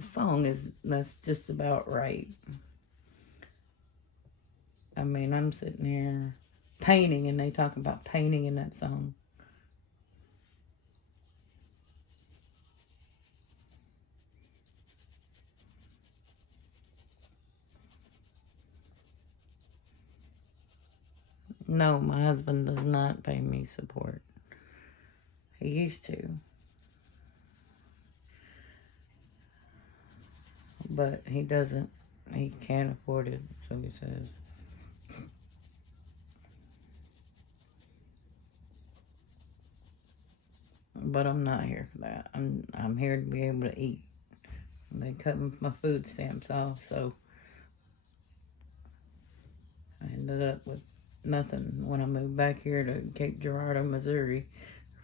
the song that's just about right. I mean, I'm sitting here painting and they talk about painting in that song. No, my husband does not pay me support. He used to. But he doesn't. He can't afford it, so he says. But I'm not here for that. I'm here to be able to eat. They cut my food stamps off, so I ended up with nothing when I moved back here to Cape Girardeau, Missouri,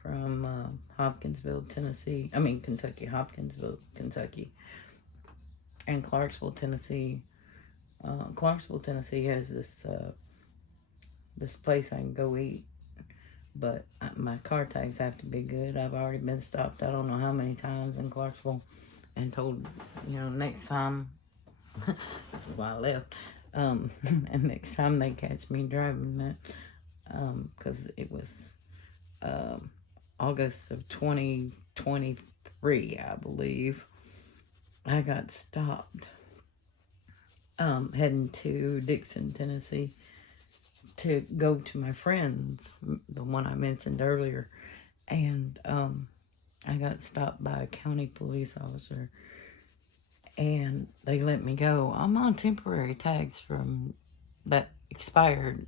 from Hopkinsville, Tennessee. I mean Kentucky, Hopkinsville, Kentucky, and Clarksville, Tennessee. Clarksville, Tennessee has this place I can go eat, but my car tags have to be good. I've already been stopped I don't know how many times in Clarksville and told, next time, this is why I left, and next time they catch me driving that, because it was August of 2023, I believe, I got stopped heading to Dixon, Tennessee to go to my friends, the one I mentioned earlier, and I got stopped by a county police officer, and they let me go. I'm on temporary tags from that expired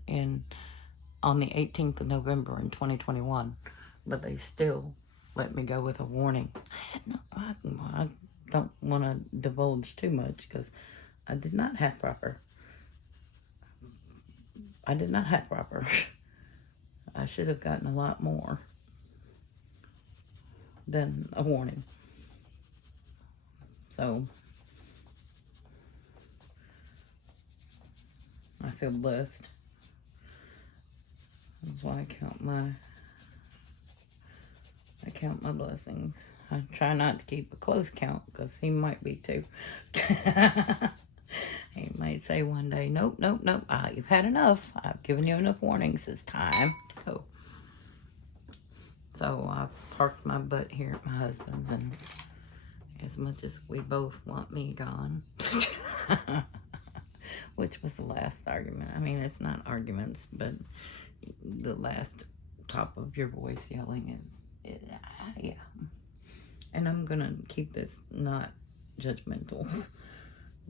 on the 18th of November in 2021, but they still let me go with a warning. I don't want to divulge too much because I did not have proper. I should have gotten a lot more than a warning. So I feel blessed. That's why I count my blessings. I try not to keep a close count because he might be too. He might say one day, nope, you've had enough. I've given you enough warnings. It's time to go. So I parked my butt here at my husband's, and as much as we both want me gone, which was the last argument. I mean, it's not arguments, but the last top of your voice yelling is, yeah. And I'm gonna keep this not judgmental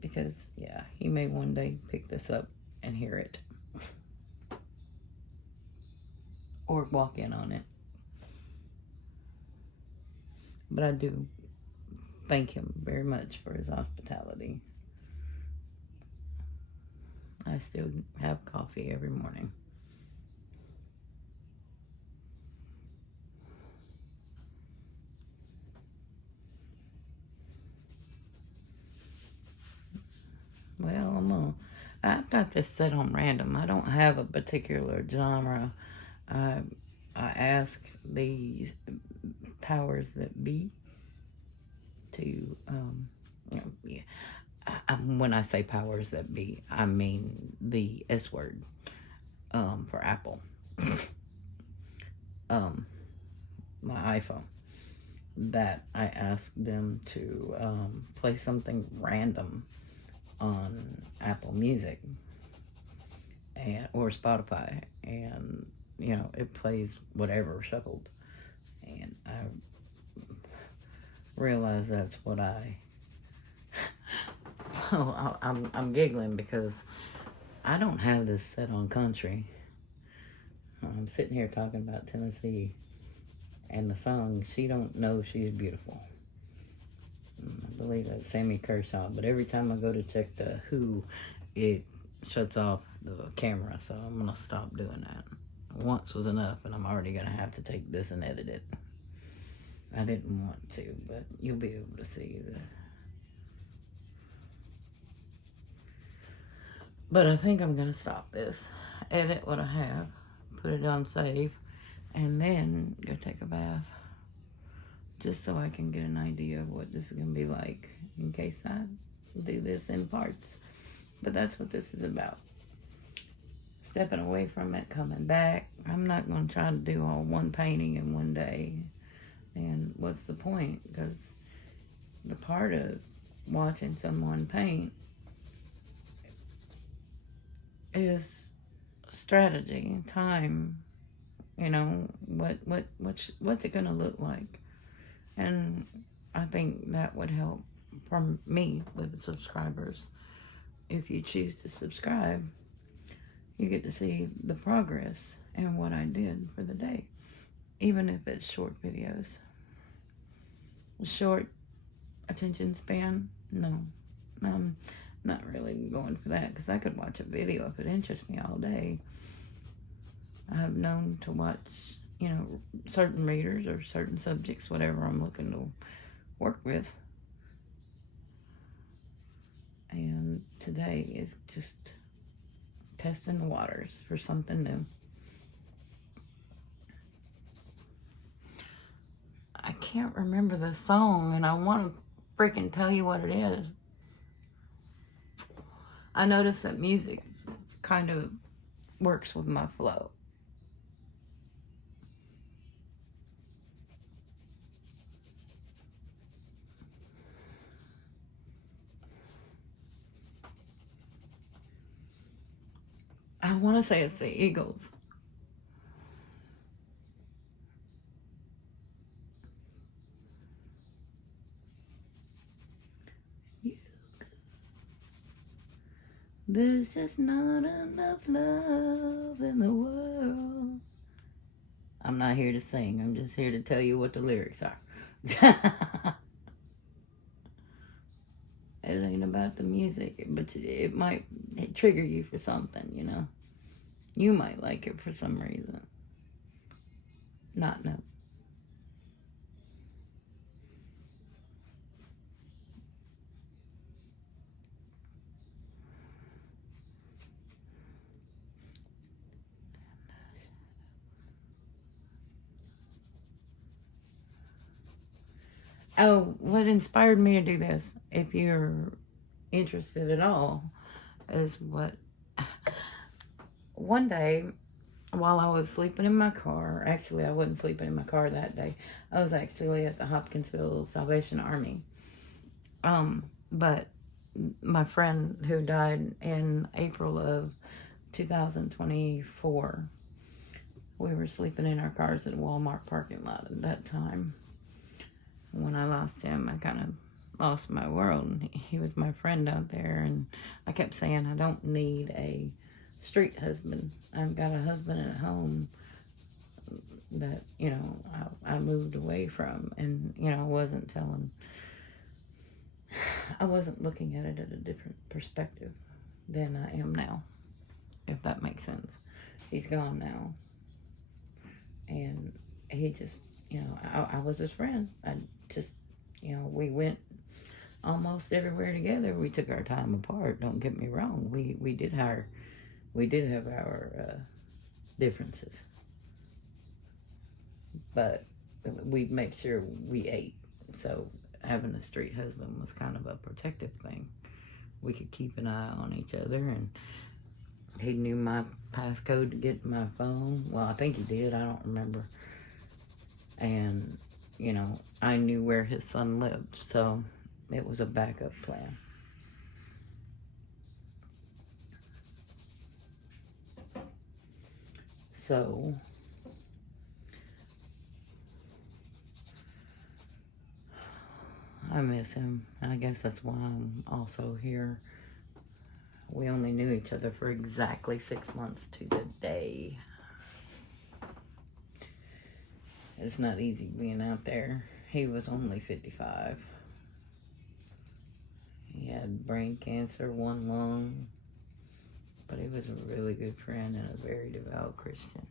because, yeah, he may one day pick this up and hear it or walk in on it. But I do thank him very much for his hospitality. I still have coffee every morning. Well, I've got this set on random. I don't have a particular genre. I ask these powers that be to, yeah. When I say powers that be, I mean the S word, for Apple. My iPhone. That I ask them to play something random on Apple Music or Spotify, and it plays whatever shuffled, and I realize that's what so I'm giggling because I don't have this set on country. I'm sitting here talking about Tennessee and the song She Don't Know She's Beautiful. I believe that's Sammy Kershaw, but every time I go to check the Who, it shuts off the camera, so I'm gonna stop doing that. Once was enough, and I'm already gonna have to take this and edit it. I didn't want to, but you'll be able to see the. But I think I'm gonna stop this, edit what I have, put it on save, and then go take a bath. just so I can get an idea of what this is going to be like in case I do this in parts. But that's what this is about. Stepping away from it, coming back. I'm not going to try to do all one painting in one day. And what's the point? Because the part of watching someone paint is strategy, time. You know, what's it going to look like? And I think that would help from me with subscribers. If you choose to subscribe, you get to see the progress and what I did for the day, even if it's short videos. Short attention span, no, I'm not really going for that, because I could watch a video if it interests me all day. I have known to watch, you know, certain readers or certain subjects, whatever I'm looking to work with. And today is just testing the waters for something new. I can't remember the song, and I want to freaking tell you what it is. I noticed that music kind of works with my flow. I want to say it's the Eagles. There's just not enough love in the world. I'm not here to sing. I'm just here to tell you what the lyrics are. It ain't about the music, but it might trigger you for something, you know. You might like it for some reason. Not no. Oh, what inspired me to do this, if you're interested at all, is what one day while I was sleeping in my car, actually I wasn't sleeping in my car that day. I was actually at the Hopkinsville Salvation Army. But my friend who died in April of 2024, we were sleeping in our cars at a Walmart parking lot at that time. When I lost him, I kind of lost my world. He was my friend out there, and I kept saying, I don't need a street husband. I've got a husband at home that, you know, I moved away from, and, you know, I wasn't looking at it at a different perspective than I am now, if that makes sense. He's gone now, and he just, you know, I was his friend. I just, you know, we went almost everywhere together. We took our time apart, don't get me wrong. We did have our differences, but we'd make sure we ate. So having a street husband was kind of a protective thing. We could keep an eye on each other, and he knew my passcode to get my phone. Well, I think he did, I don't remember. And, you know, I knew where his son lived, so it was a backup plan. So I miss him. I guess that's why I'm also here. We only knew each other for exactly 6 months to the day. It's not easy being out there. He was only 55. He had brain cancer, one lung, but he was a really good friend and a very devout Christian.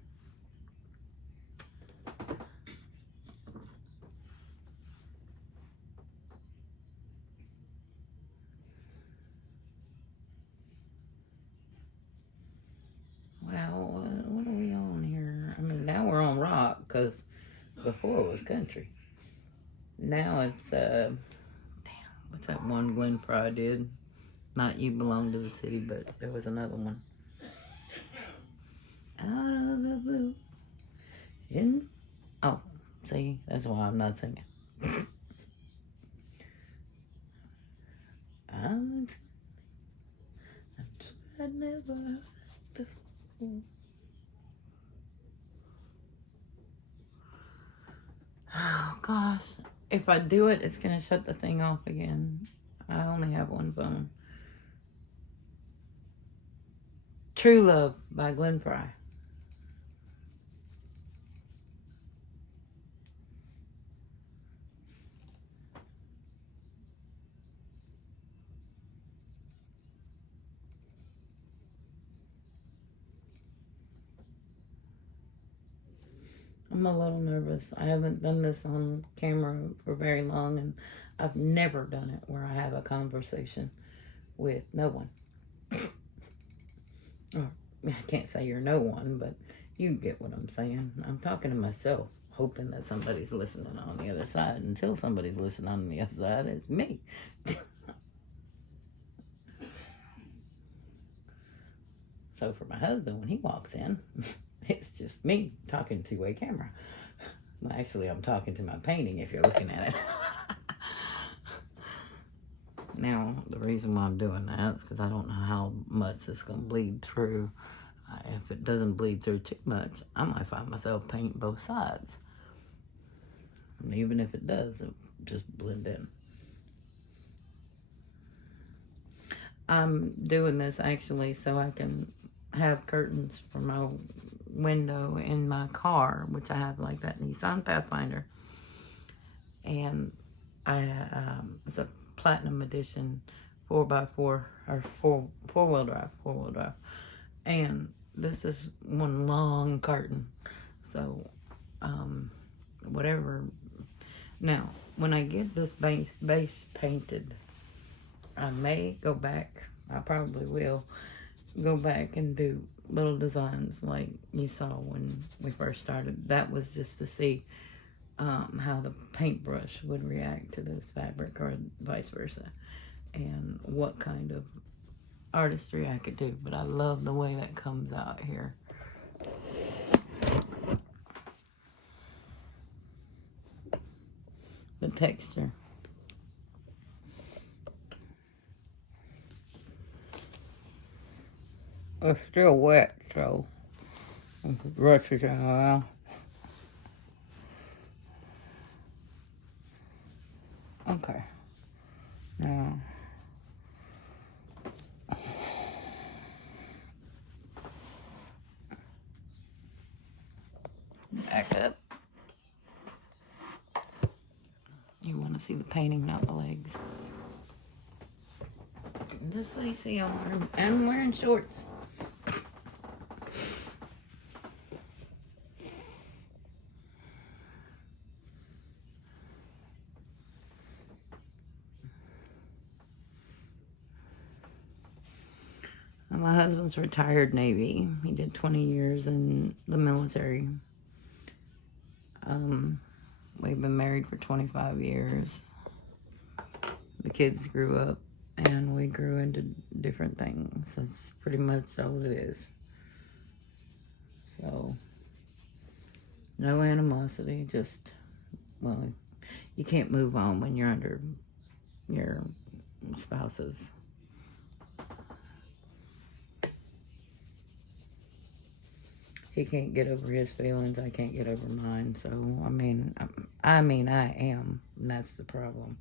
Well, what are we on here? I mean, now we're on rock, because before it was country. Now it's, damn, what's that one Glenn Fry did? Not You Belong to the City, but there was another one. Out of the blue. Oh, see, that's why I'm not singing. I'd never heard before. Oh gosh, if I do it, it's gonna shut the thing off again. I only have one phone. True Love by Glenn Fry. I'm a little nervous. I haven't done this on camera for very long, and I've never done it where I have a conversation with no one. Or, I can't say you're no one, but you get what I'm saying. I'm talking to myself, hoping that somebody's listening on the other side. Until somebody's listening on the other side, it's me. So for my husband, when he walks in, it's just me talking two-way camera. Well, actually, I'm talking to my painting if you're looking at it. Now, the reason why I'm doing that is because I don't know how much it's going to bleed through. If it doesn't bleed through too much, I might find myself painting both sides. And even if it does, it'll just blend in. I'm doing this actually so I can have curtains for my window in my car, which I have like that Nissan Pathfinder. And it's a Platinum Edition 4x4 or four-wheel drive. And this is one long curtain. So, whatever. Now, when I get this base painted, I may go back. I probably will go back and do little designs like you saw when we first started. That was just to see how the paintbrush would react to this fabric or vice versa, and what kind of artistry I could do. But I love the way that comes out here. The texture. It's still wet, so if it rushes out. Okay. Now, back up. You want to see the painting, not the legs. Just so you see, I'm wearing shorts. My husband's retired Navy. He did 20 years in the military. We've been married for 25 years. The kids grew up and we grew into different things. That's pretty much all it is. So, no animosity, just, well, you can't move on when you're under your spouse's. He can't get over his feelings. I can't get over mine. So, I mean, I am. And that's the problem.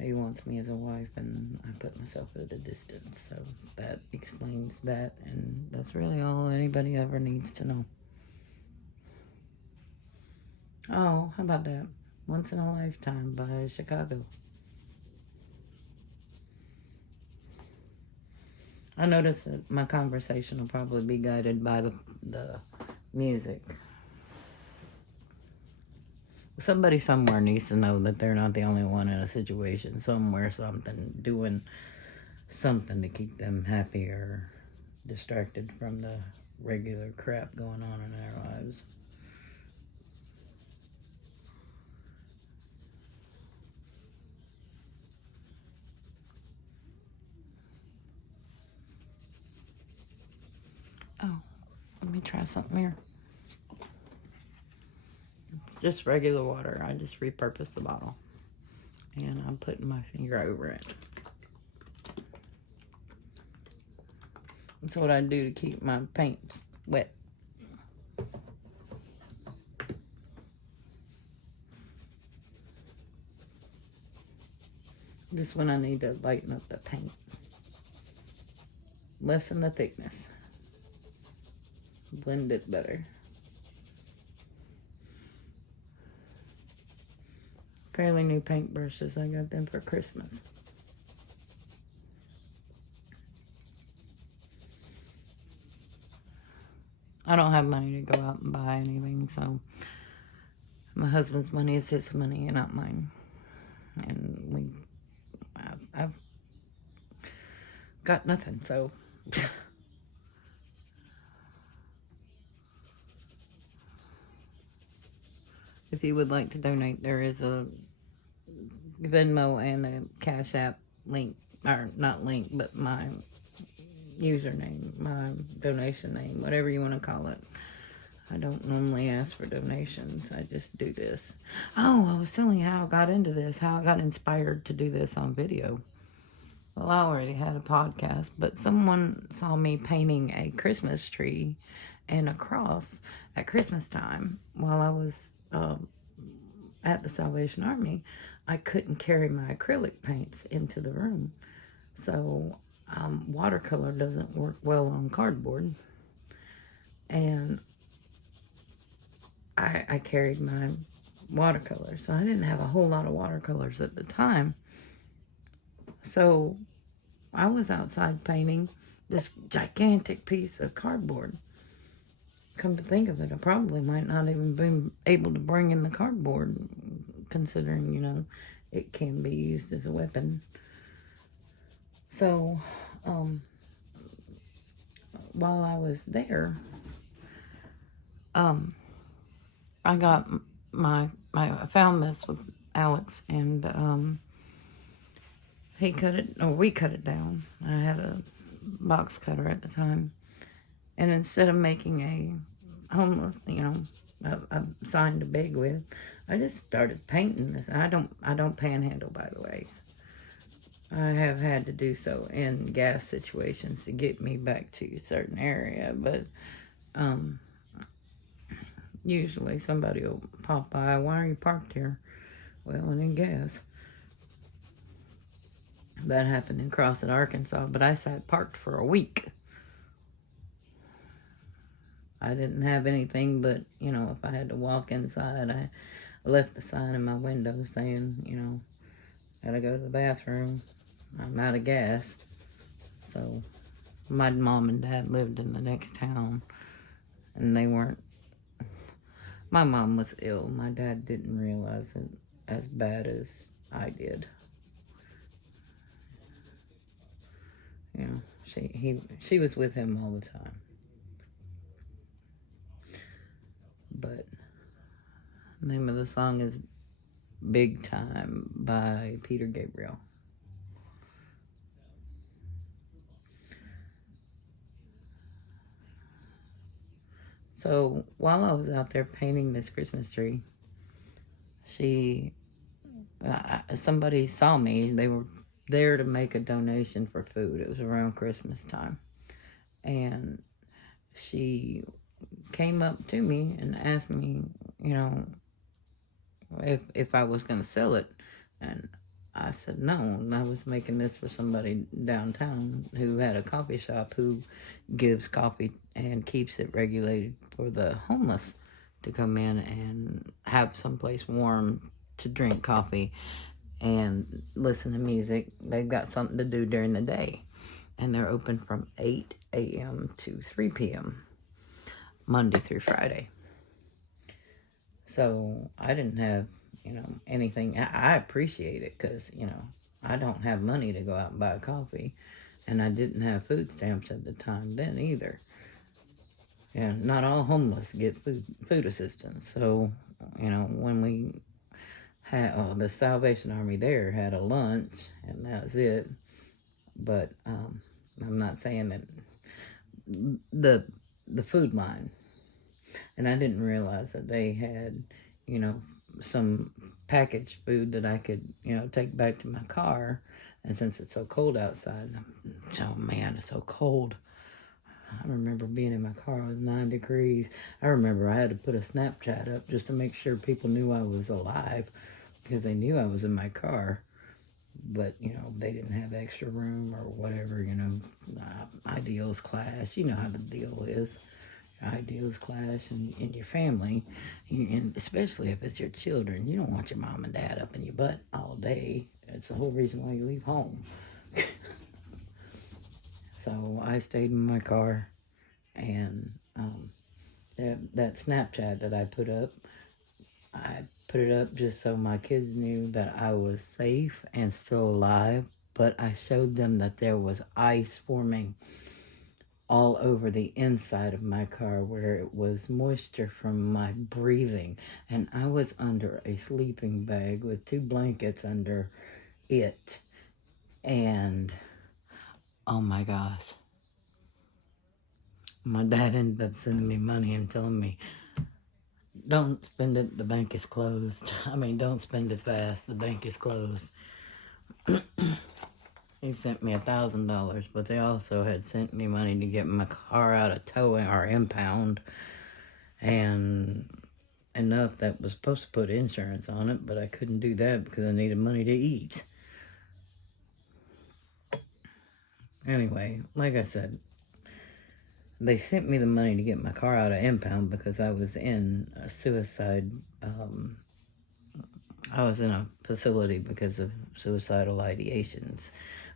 He wants me as a wife, and I put myself at a distance. So, that explains that. And that's really all anybody ever needs to know. Oh, how about that? Once in a Lifetime by Chicago. I notice that my conversation will probably be guided by the music. Somebody somewhere needs to know that they're not the only one in a situation. Somewhere, something, doing something to keep them happy or distracted from the regular crap going on in their lives. try something here. Just regular water. I just repurposed the bottle. And I'm putting my finger over it. That's what I do to keep my paints wet. This one I need to lighten up the paint. Lessen the thickness. Blend it better. Fairly new paintbrushes. I got them for Christmas. I don't have money to go out and buy anything, so my husband's money is his money and not mine. And I've got nothing, so if you would like to donate, there is a Venmo and a CashApp link, or not link, but my username, my donation name, whatever you want to call it. I don't normally ask for donations. I just do this. Oh, I was telling you how I got into this, how I got inspired to do this on video. Well, I already had a podcast, but someone saw me painting a Christmas tree and a cross at Christmas time while I was at the Salvation Army. I couldn't carry my acrylic paints into the room. So watercolor doesn't work well on cardboard. And I carried my watercolor. So I didn't have a whole lot of watercolors at the time. So I was outside painting this gigantic piece of cardboard. Come to think of it, I probably might not even been able to bring in the cardboard, considering, you know, it can be used as a weapon. So, while I was there, I got I found this with Alex, and he cut it, or we cut it down. I had a box cutter at the time. And instead of making a homeless, you know, a sign to beg with, I just started painting this. I don't panhandle, by the way. I have had to do so in gas situations to get me back to a certain area, but usually somebody will pop by. Why are you parked here? Well, I need gas. That happened in Crossett, Arkansas, but I sat parked for a week. I didn't have anything but, you know, if I had to walk inside, I left a sign in my window saying, you know, gotta go to the bathroom. I'm out of gas. So my mom and dad lived in the next town, and they weren't. My mom was ill. My dad didn't realize it as bad as I did. You know, she was with him all the time. But the name of the song is Big Time by Peter Gabriel. So while I was out there painting this Christmas tree, somebody saw me. They were there to make a donation for food. It was around Christmas time. And she came up to me and asked me, you know, if I was going to sell it. And I said no. And I was making this for somebody downtown who had a coffee shop who gives coffee and keeps it regulated for the homeless to come in and have someplace warm to drink coffee and listen to music. They've got something to do during the day. And they're open from 8 a.m. to 3 p.m. Monday through Friday. So I didn't have, you know, anything. I appreciate it because, you know, I don't have money to go out and buy a coffee. And I didn't have food stamps at the time then either. And not all homeless get food assistance. So, you know, when we had, the Salvation Army there had a lunch, and that was it. But I'm not saying that the the food line. And I didn't realize that they had, you know, some packaged food that I could, you know, take back to my car. And since it's so cold outside, oh man, it's so cold. I remember being in my car, it was 9 degrees. I remember I had to put a Snapchat up just to make sure people knew I was alive, because they knew I was in my car. But, you know, they didn't have extra room or whatever, you know, ideals clash. You know how the deal is. Ideals clash in your family, and especially if it's your children. You don't want your mom and dad up in your butt all day. It's the whole reason why you leave home. So I stayed in my car, and that Snapchat that I put up just so my kids knew that I was safe and still alive, but I showed them that there was ice forming all over the inside of my car where it was moisture from my breathing. And I was under a sleeping bag with 2 blankets under it. And, oh my gosh. My dad ended up sending me money and telling me, don't spend it, the bank is closed. I mean, don't spend it fast, the bank is closed. He sent me $1,000, but they also had sent me money to get my car out of towing or impound, and enough that was supposed to put insurance on it, but I couldn't do that because I needed money to eat. Anyway, like I said, they sent me the money to get my car out of impound because I was in a suicide, I was in a facility because of suicidal ideations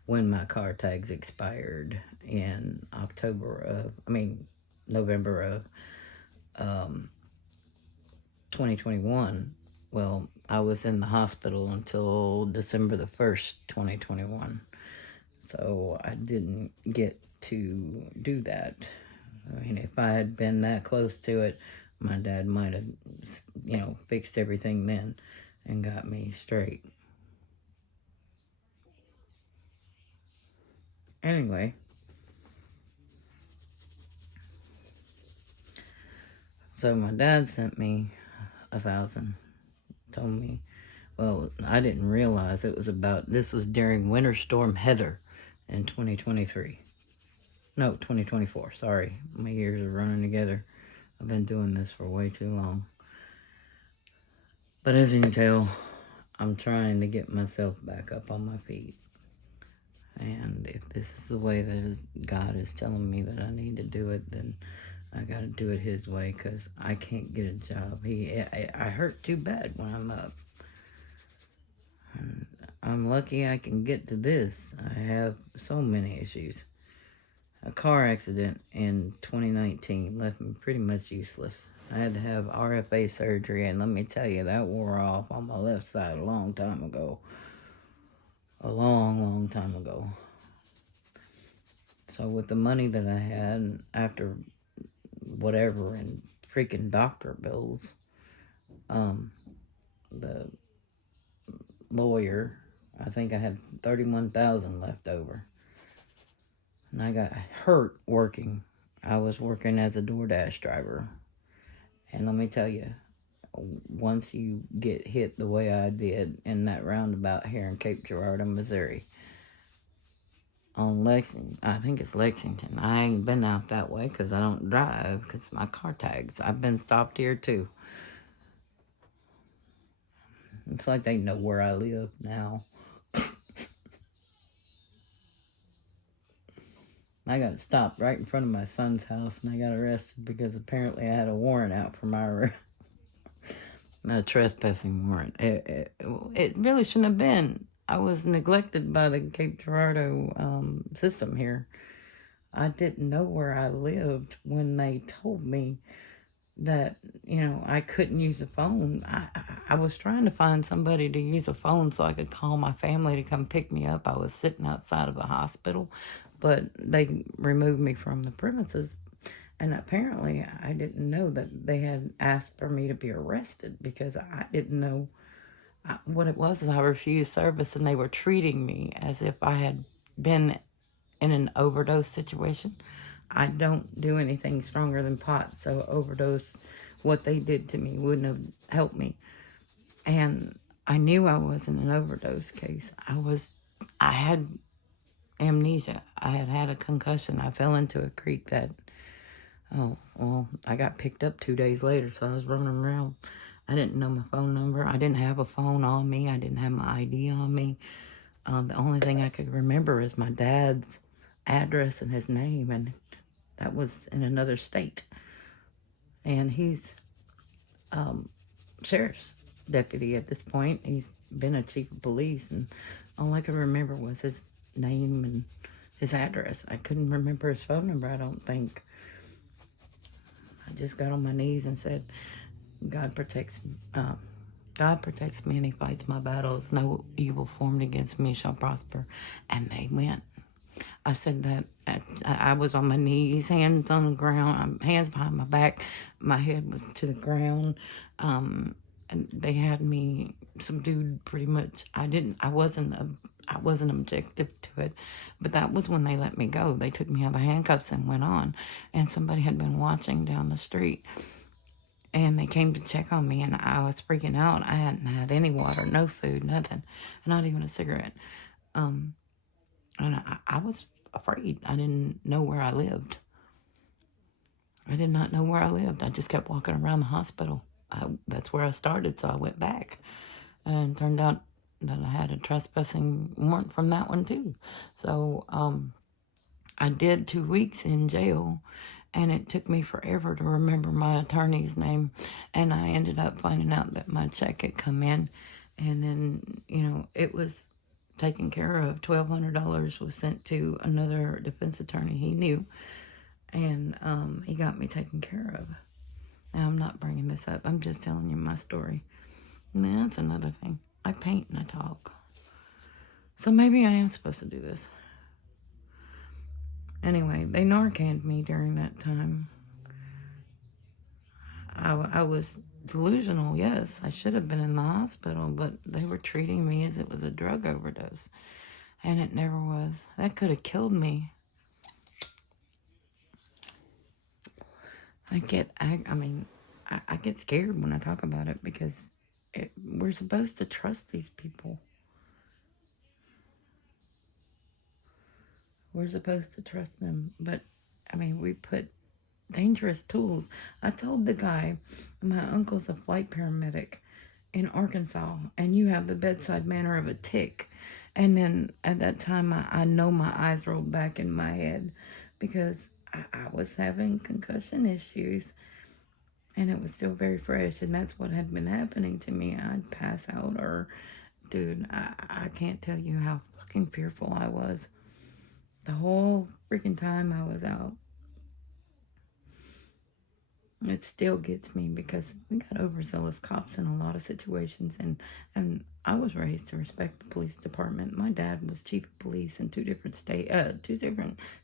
when my car tags expired in November of 2021. Well, I was in the hospital until December the 1st, 2021. So I didn't get to do that. I mean, if I had been that close to it, my dad might have, you know, fixed everything then and got me straight. Anyway, so my dad sent me $1,000. Told me, well, I didn't realize this was during Winter Storm Heather in 2023. No, 2024. Sorry, my years are running together. I've been doing this for way too long. But as you can tell, I'm trying to get myself back up on my feet. And if this is the way that God is telling me that I need to do it, then I got to do it His way, because I can't get a job. I hurt too bad when I'm up. And I'm lucky I can get to this. I have so many issues. A car accident in 2019 left me pretty much useless. I had to have RFA surgery, and let me tell you, that wore off on my left side a long time ago. A long, long time ago. So with the money that I had after whatever and freaking doctor bills, the lawyer, I think I had $31,000 left over. And I got hurt working. I was working as a DoorDash driver. And let me tell you, once you get hit the way I did in that roundabout here in Cape Girardeau, Missouri, on Lexington, I think it's Lexington. I ain't been out that way because I don't drive because my car tags. I've been stopped here too. It's like they know where I live now. I got stopped right in front of my son's house, and I got arrested because apparently I had a warrant out for my arrest. A trespassing warrant. It really shouldn't have been. I was neglected by the Cape Girardeau system here. I didn't know where I lived when they told me that, you know, I couldn't use a phone. I was trying to find somebody to use a phone so I could call my family to come pick me up. I was sitting outside of a hospital, but they removed me from the premises. And apparently I didn't know that they had asked for me to be arrested because I didn't know what it was. I refused service, and they were treating me as if I had been in an overdose situation. I don't do anything stronger than pot, so overdose, what they did to me wouldn't have helped me. And I knew I wasn't an overdose case. I had amnesia. I had had a concussion. I fell into a creek that, oh, well, I got picked up 2 days later, so I was running around. I didn't know my phone number. I didn't have a phone on me. I didn't have my ID on me. The only thing I could remember is my dad's address and his name, and that was in another state. And he's sheriff's deputy at this point. He's been a chief of police, and all I could remember was his name and his address. I couldn't remember his phone number, I don't think. I just got on my knees and said, God protects me, and he fights my battles. No evil formed against me shall prosper. And they went. I said that. I was on my knees, hands on the ground, hands behind my back. My head was to the ground. And they had me subdued pretty much. I wasn't objective to it, but that was when they let me go. They took me out of the handcuffs and went on. And somebody had been watching down the street. And they came to check on me, and I was freaking out. I hadn't had any water, no food, nothing, not even a cigarette. And I was afraid. I didn't know where I lived. I did not know where I lived. I just kept walking around the hospital. That's where I started, so I went back. And turned out that I had a trespassing warrant from that one, too. So I did 2 weeks in jail. And it took me forever to remember my attorney's name. And I ended up finding out that my check had come in. And then, it was taken care of. $1,200 was sent to another defense attorney he knew. And he got me taken care of. Now, I'm not bringing this up. I'm just telling you my story. And that's another thing. I paint and I talk. So maybe I am supposed to do this. Anyway, they Narcaned me during that time. I was delusional, yes. I should have been in the hospital, but they were treating me as it was a drug overdose. And it never was. That could have killed me. I get scared when I talk about it because we're supposed to trust these people. We're supposed to trust them, but, we put dangerous tools. I told the guy, my uncle's a flight paramedic in Arkansas, and you have the bedside manner of a tick. And then at that time, I know my eyes rolled back in my head because I was having concussion issues, and it was still very fresh, and that's what had been happening to me. I'd pass out, or, dude, I can't tell you how fucking fearful I was. The whole freaking time I was out. It still gets me because we got overzealous cops in a lot of situations, and I was raised to respect the police department. My dad was chief of police in two different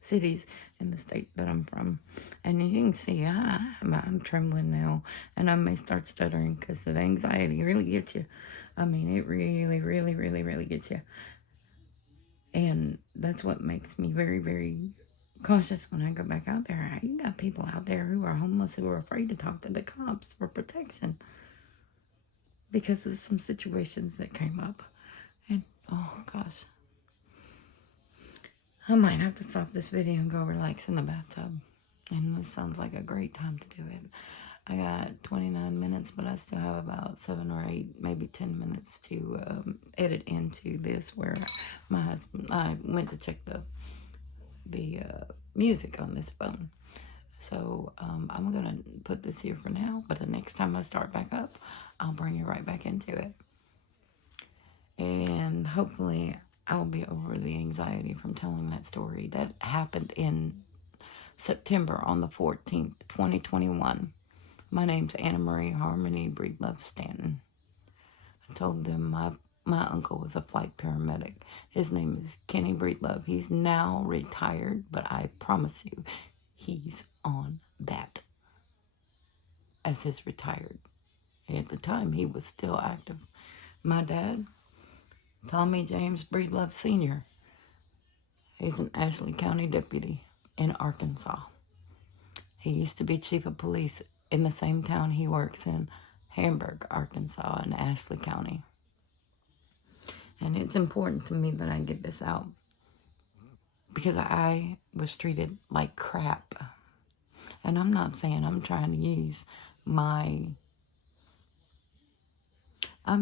cities in the state that I'm from. And you can see I'm trembling now, and I may start stuttering because the anxiety really gets you. It really, really, really, really gets you. And that's what makes me very, very cautious when I go back out there. You got people out there who are homeless who are afraid to talk to the cops for protection because of some situations that came up. And, oh, gosh. I might have to stop this video and go relax in the bathtub. And this sounds like a great time to do it. I got 29 minutes, but I still have about 7 or 8, maybe 10 minutes to edit into this, where my husband, I went to check the music on this phone. So I'm going to put this here for now, but the next time I start back up, I'll bring you right back into it. And hopefully I'll be over the anxiety from telling that story. That happened in September on the 14th, 2021. My name's Anna Marie Harmony Breedlove Stanton. I told them my uncle was a flight paramedic. His name is Kenny Breedlove. He's now retired, but I promise you, he's on that as his retired. At the time, he was still active. My dad, Tommy James Breedlove Sr., he's an Ashley County deputy in Arkansas. He used to be chief of police in the same town he works in, Hamburg, Arkansas, in Ashley County. And it's important to me that I get this out because I was treated like crap. And I'm not saying I'm trying to use I'm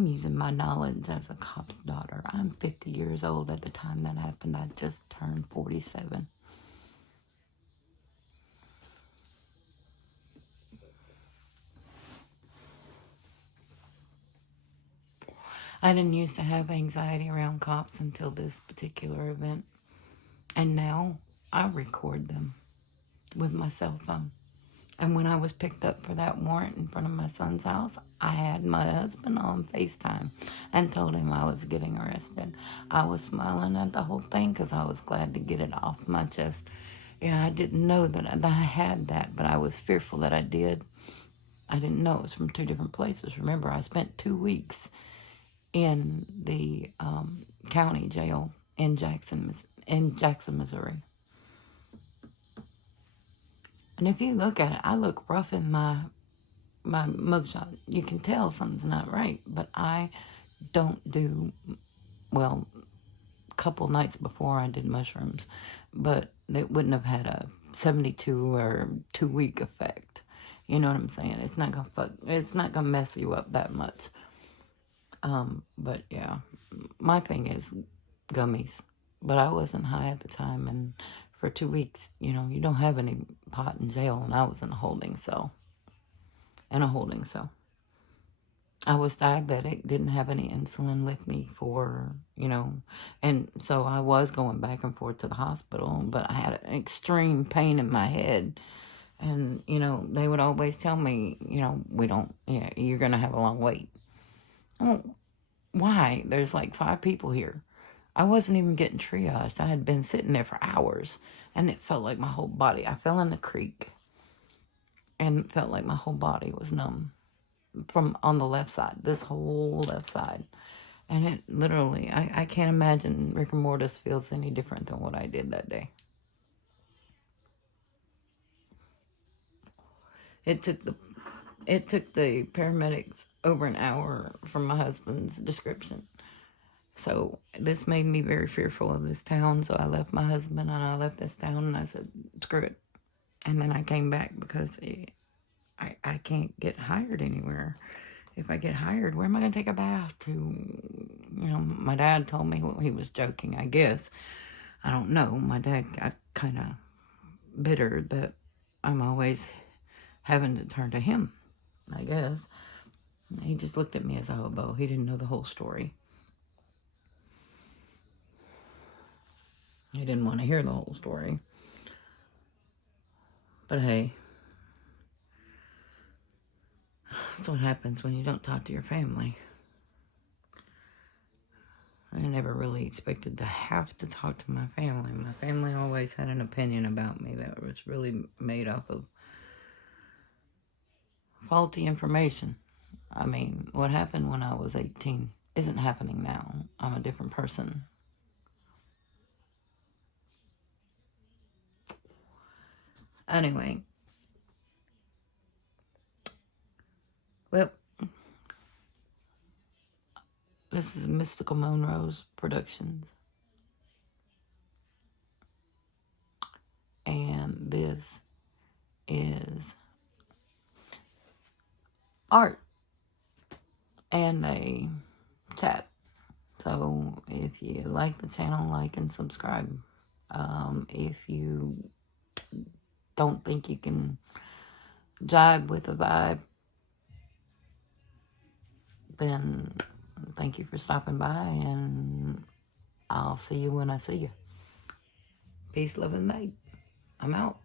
using my knowledge as a cop's daughter. I'm 50 years old at the time that happened. I just turned 47. I didn't used to have anxiety around cops until this particular event. And now I record them with my cell phone. And when I was picked up for that warrant in front of my son's house, I had my husband on FaceTime and told him I was getting arrested. I was smiling at the whole thing because I was glad to get it off my chest. Yeah, I didn't know that I had that, but I was fearful that I did. I didn't know it was from 2 different places. Remember, I spent 2 weeks in the county jail in Jackson, Missouri. And if you look at it, I look rough in my mugshot. You can tell something's not right, but I don't do, well, a couple nights before I did mushrooms, but it wouldn't have had a 72 or 2 week effect. You know what I'm saying? It's not gonna mess you up that much. But yeah, my thing is gummies, but I wasn't high at the time, and for 2 weeks, you don't have any pot in jail, and I was in a holding cell. I was diabetic, didn't have any insulin with me for, and so I was going back and forth to the hospital, but I had an extreme pain in my head. And, they would always tell me, you're going to have a long wait. Oh, why? There's like 5 people here. I wasn't even getting triaged. I had been sitting there for hours, and it felt like my whole body. I fell in the creek, and it felt like my whole body was numb from on the left side, this whole left side. And it literally, I can't imagine rigor mortis feels any different than what I did that day. It took the paramedics over an hour from my husband's description. So this made me very fearful of this town. So I left my husband and I left this town and I said, screw it. And then I came back because I can't get hired anywhere. If I get hired, where am I going to take a bath to? My dad told me he was joking, I guess. I don't know. My dad got kind of bitter that I'm always having to turn to him, I guess. He just looked at me as a hobo. He didn't know the whole story. He didn't want to hear the whole story. But hey, that's what happens when you don't talk to your family. I never really expected to have to talk to my family. My family always had an opinion about me that was really made up of faulty information. I mean, what happened when I was 18 isn't happening now. I'm a different person. Anyway. Well, this is MyzMoonRose Productions. And this is art and a chat. So if you like the channel, like and subscribe. If you don't think you can jive with the vibe, then thank you for stopping by, and I'll see you when I see you. Peace, love, and light. I'm out.